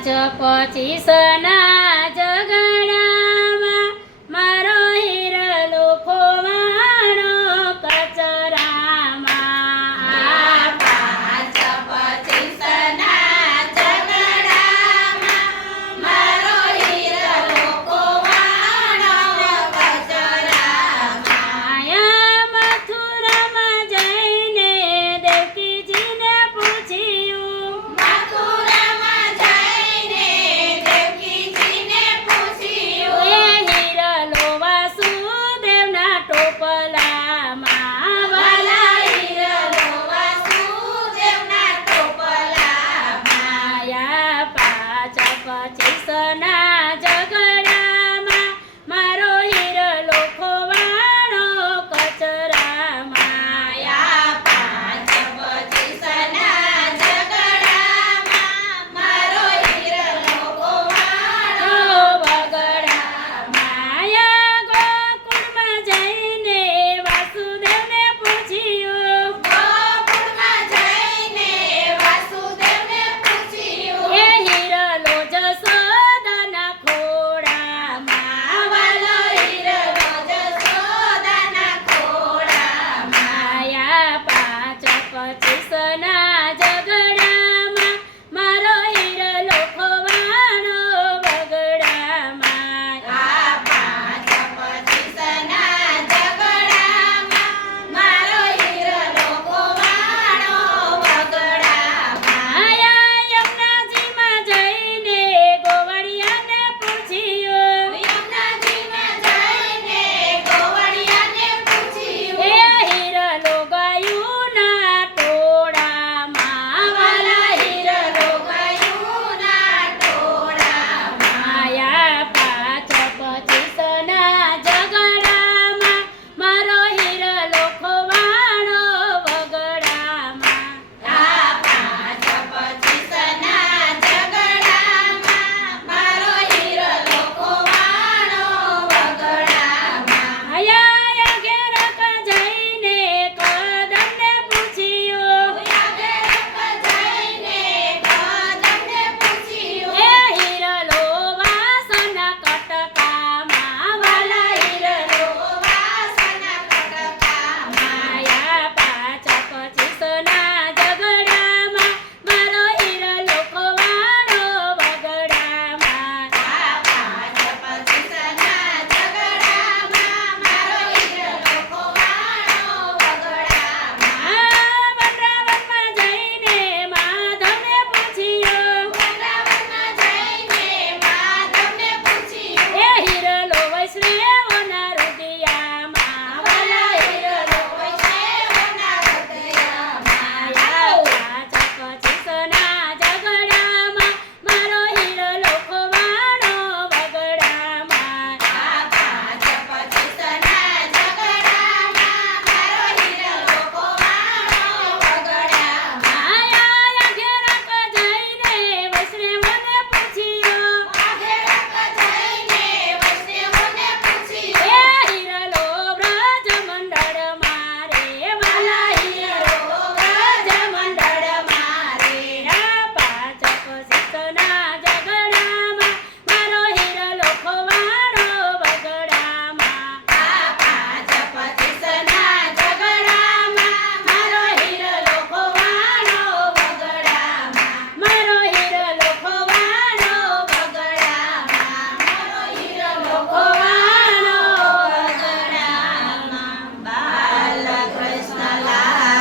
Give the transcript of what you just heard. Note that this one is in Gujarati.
પાંચ પચીસના và chỉ sơn